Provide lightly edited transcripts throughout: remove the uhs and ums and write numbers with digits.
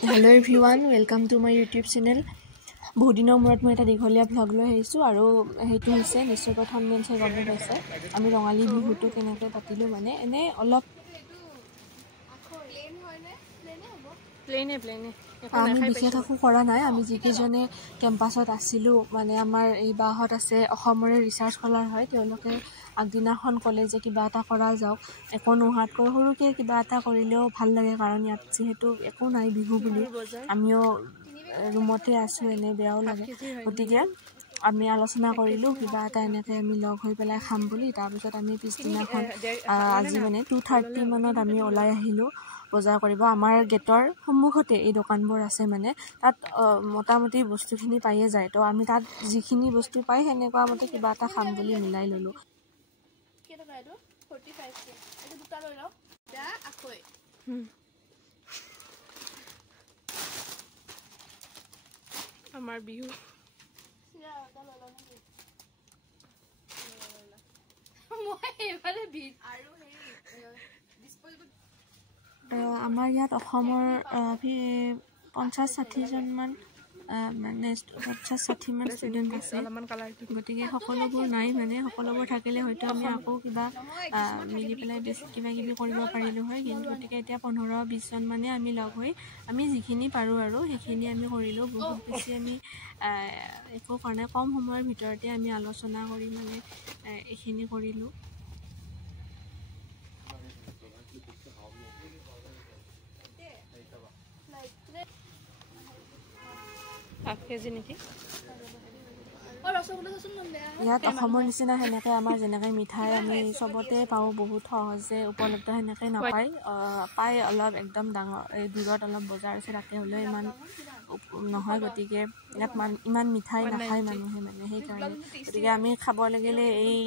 Hello everyone, welcome to my YouTube channel. বহুত দিনৰ মূৰত মই এটা দীঘলীয়া ভ্লগ লৈ আহিছোঁ আৰু সেইটো হৈছে নিশ্চয় প্ৰথম দিন চাই গম পাইছে আমি ৰঙালী বিহুটো কেনেকৈ পাতিলোঁ মানে এনে অলপ আমি বিশেষ একো কৰা নাই আমি যিকেইজনে কেম্পাছত আছিলোঁ মানে আমাৰ এই বাহঁত আছে অসমৰে ৰিচাৰ্চ স্কলাৰ হয় তেওঁলোকে আগদিনাখন ক'লে যে কিবা এটা কৰা যাওক একো নোহোৱাতকৈ সৰুকৈ কিবা এটা কৰিলেও ভাল লাগে কাৰণ ইয়াত যিহেতু একো নাই বিহু বুলি আমিও ৰুমতে আছোঁ এনে বেয়াও লাগে গতিকে আমি আলোচনা কৰিলোঁ কিবা এটা এনেকৈ আমি লগ হৈ পেলাই খাম বুলি তাৰপিছত আমি পিছদিনাখন আজি মানে 2:30 মানত আমি ওলাই আহিলোঁ বজাৰ কৰিব আমাৰ গেটৰ সন্মুখতে এই দোকানবোৰ আছে মানে তাত মোটামুটি বস্তুখিনি পায়ে যায় তো আমি তাত যিখিনি বস্তু পাই সেনেকুৱা মতে কিবা এটা খাম বুলি মিলাই ল'লোঁ আমাৰ বিহু আমাৰ ইয়াত অসমৰ 50-60জনমান মানে 50-60মান ষ্টুডেণ্ট আছে গতিকে সকলোবোৰ নাই মানে সকলোবোৰ থাকিলে হয়তো আমি আকৌ কিবা মিলি পেলাই বেছি কিবা কিবি কৰিব পাৰিলোঁ হয় কিন্তু গতিকে এতিয়া 15-20জন মানে আমি লগ হৈ আমি যিখিনি পাৰোঁ আৰু সেইখিনি আমি কৰিলোঁ বহুত বেছি আমি একো কাৰণে কম সময়ৰ ভিতৰতে আমি আলোচনা কৰি মানে এইখিনি কৰিলোঁ ইয়াত অসমৰ নিচিনা সেনেকৈ আমাৰ যেনেকৈ মিঠাই আমি চবতে পাওঁ বহুত সহজে উপলব্ধ সেনেকৈ নাপায় পায় অলপ একদম ডাঙৰ এই দূৰত অলপ বজাৰ আছে তাতে হ'লেও ইমান নহয় গতিকে ইয়াত ইমান মিঠাই নাখায় মানুহে মানে সেইকাৰণে গতিকে আমি খাব লাগিলে এই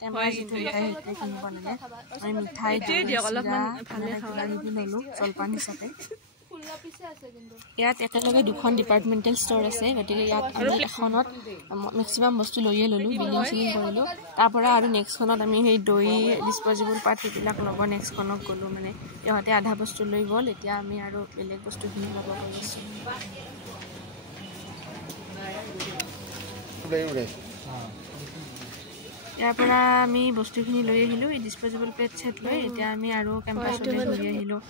টেমাৰ যিটো মিঠাই সেইটোৱে কিনিব লাগে আমি মিঠাই কিবা কিবি ল'লোঁ জলপান হিচাপে ইয়াত একেলগে দুখন ডিপাৰ্টমেণ্টেল ষ্ট'ৰ আছে গতিকে ইয়াত আমি এখনত মেক্সিমাম বস্তু লৈয়ে ল'লোঁ বিলিং চিলিং কৰিলোঁ তাৰপৰা আৰু নেক্সটখনত আমি সেই দৈ ডিছপ'জিবল পাৰ্ট সেইবিলাক ল'ব নেক্সটখনত গ'লোঁ মানে ইহঁতে আধা বস্তু লৈ গ'ল এতিয়া আমি আৰু বেলেগ বস্তুখিনি ল'ব গৈছোঁ ইয়াৰ পৰা আমি বস্তুখিনি লৈ আহিলোঁ এই ডিছপ'জিবল প্লেট ছেট লৈ এতিয়া আমি আৰু কেম্পাছলৈ ঘূৰি আহিলোঁ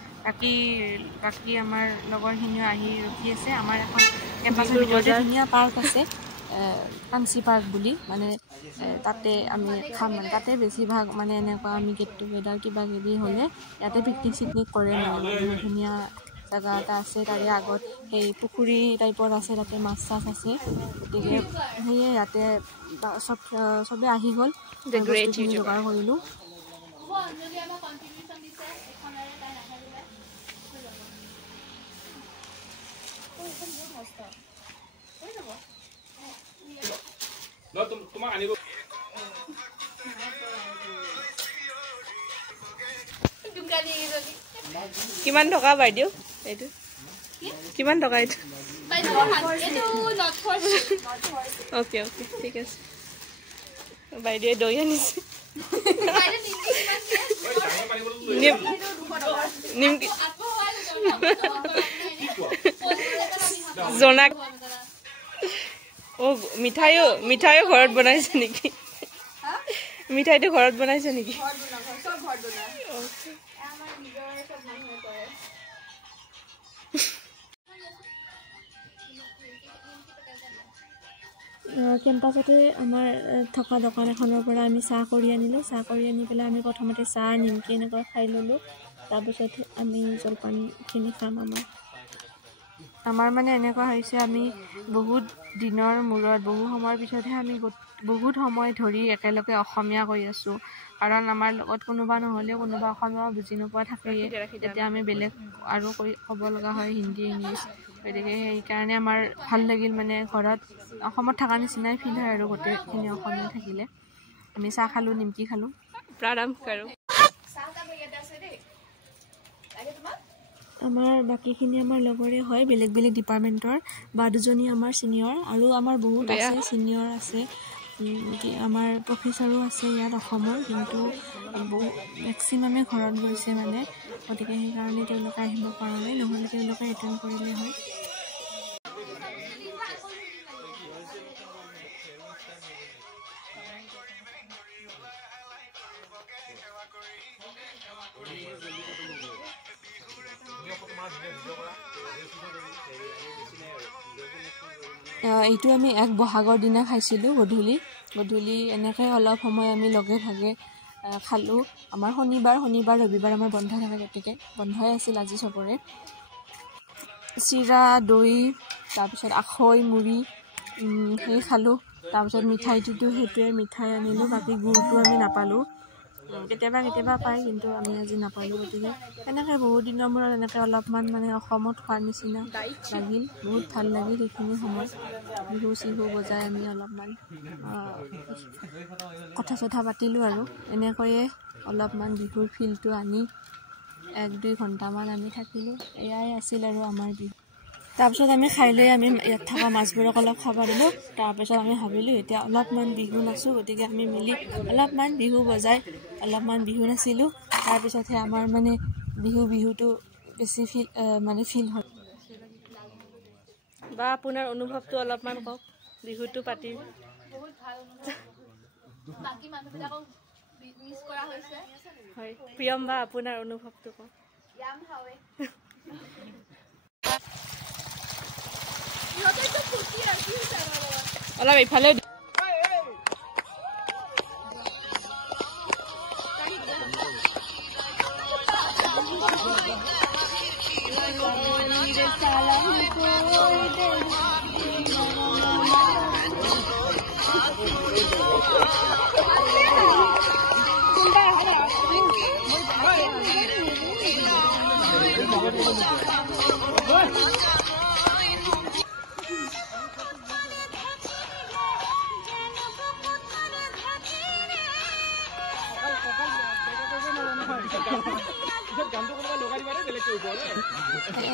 বাকী আমাৰ লগৰখিনিও আহি ৰখি আছে আমাৰ এখন কেম্পাছৰ ভিতৰতে ধুনীয়া পাৰ্ক আছে কাঞ্চি পাৰ্ক বুলি মানে তাতে আমি খাম মানে তাতে বেছিভাগ মানে এনেকুৱা আমি গেট টুগেডাৰ কিবা কিবি হ'লে ইয়াতে পিকনিক চিকনিক কৰে মানে ধুনীয়া জেগা এটা আছে তাৰে আগত সেই পুখুৰী টাইপৰ আছে তাতে মাছ চাছ আছে গতিকে সেয়ে ইয়াতে চবে আহি গ'ল বস্তুখিনি যোগাৰ কৰিলোঁ কিমান টকা বাইদেউ এইটো কিমান টকা এইটো অ'কে অ'কে ঠিক আছে বাইদেৱে দৈ আনিছে জনাক অ' মিঠাইও ঘৰত বনাইছে নেকি মিঠাইটো ঘৰত বনাইছে নেকি কেম্পাছতে আমাৰ থকা দোকান এখনৰ পৰা আমি চাহ কৰি আনিলোঁ চাহ কৰি আনি পেলাই আমি প্ৰথমতে চাহ নিমকি এনেকৈ খাই ল'লোঁ তাৰপিছত আমি জলপানখিনি খাম আমাৰ মানে এনেকুৱা হৈছে আমি বহুত দিনৰ মূৰত বহু সময়ৰ পিছতহে আমি বহুত সময় ধৰি একেলগে অসমীয়া কৈ আছোঁ কাৰণ আমাৰ লগত কোনোবা নহ'লেও কোনোবা অসমীয়া বুজি নোপোৱা থাকেই তেতিয়া আমি বেলেগ আৰু ক'ব লগা হয় হিন্দী ইংলিছ গতিকে সেইকাৰণে আমাৰ ভাল লাগিল মানে ঘৰত অসমত থকা নিচিনাই ফিল হয় আৰু গোটেইখিনি অসমীয়া থাকিলে আমি চাহ খালোঁ নিমকি খালোঁ আমাৰ বাকীখিনি আমাৰ লগৰে হয় বেলেগ বেলেগ ডিপাৰ্টমেণ্টৰ বা দুজনী আমাৰ ছিনিয়ৰ আৰু আমাৰ বহুত আছে ছিনিয়ৰ আছে আমাৰ প্ৰফেচাৰো আছে ইয়াত অসমৰ, কিন্তু মেক্সিমামে ঘৰত গৈছে মানে, গতিকে সেইকাৰণে তেওঁলোকে আহিব পৰা নাই, নহ'লে তেওঁলোকে এটেণ্ড কৰিলে হয়। এইটো আমি এক বহাগৰ দিনা খাইছিলোঁ গধূলি এনেকৈ অলপ সময় আমি লগে ভাগে খালোঁ। আমাৰ শনিবাৰ ৰবিবাৰ আমাৰ বন্ধ থাকে, গতিকে বন্ধই আছিল আজি চবৰে। চিৰা, দৈ, তাৰপিছত আখৈ, মুড়ি সেই খালোঁ। তাৰপিছত মিঠাইটোতো সেইটোৱে, মিঠাই আনিলোঁ, বাকী গুড়টো আমি নাপালোঁ। কেতিয়াবা পায়, কিন্তু আমি আজি নাপালোঁ। গতিকে এনেকৈ বহুত দিনৰ মূৰত এনেকৈ অলপমান মানে অসমত খোৱাৰ নিচিনা লাগিল, বহুত ভাল লাগিল। সেইখিনি সময় বিহু চিহু বজাই আমি অলপমান কথা পাতিলোঁ আৰু এনেকৈয়ে অলপমান বিহুৰ ফিলটো আনি 1-2 ঘণ্টামান আমি থাকিলোঁ। এয়াই আছিল আৰু আমাৰ বিহু। তাৰপিছত আমি খাই লৈ আমি ইয়াত থকা মাছবোৰক অলপ খাব দিলোঁ। তাৰপিছত আমি ভাবিলোঁ এতিয়া অলপমান বিহু নাচোঁ, গতিকে আমি মিলি অলপমান বিহু বজাই অলপমান বিহু নাচিলোঁ। তাৰপিছতহে আমাৰ মানে বিহুটো বেছি ফিল হয়। বা আপোনাৰ অনুভৱটো অলপমান কওক, বিহুটো পাতি। বহুত ভাল অনুভৱ, বাকী মানুহবিলাকক মিছ কৰা হৈছে। হয়, প্ৰিয়ম বা আপোনাৰ অনুভৱটো কওক। অলপ ইফালে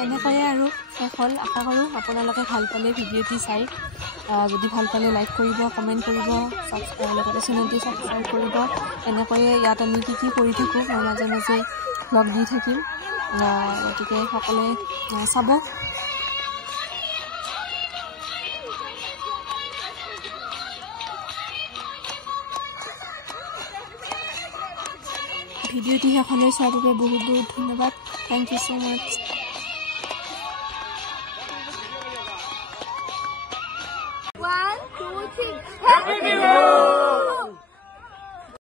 এনেকৈয়ে আৰু শেষ হ'ল। আশা কৰোঁ আপোনালোকে ভাল পালে ভিডিঅ'টি চাই। যদি ভাল পালে লাইক কৰিব, কমেণ্ট কৰিব, লগতে চেনেলটি ছাবস্ক্ৰাইব কৰিব। এনেকৈয়ে ইয়াত আমি কি কৰি থাকোঁ, মই মাজে মাজে ব্লগ দি থাকিম, গতিকে সকলোৱে চাব। ভিডিঅ'টি শেষলৈ চোৱাৰ বাবে বহুত ধন্যবাদ। Thank you so' much.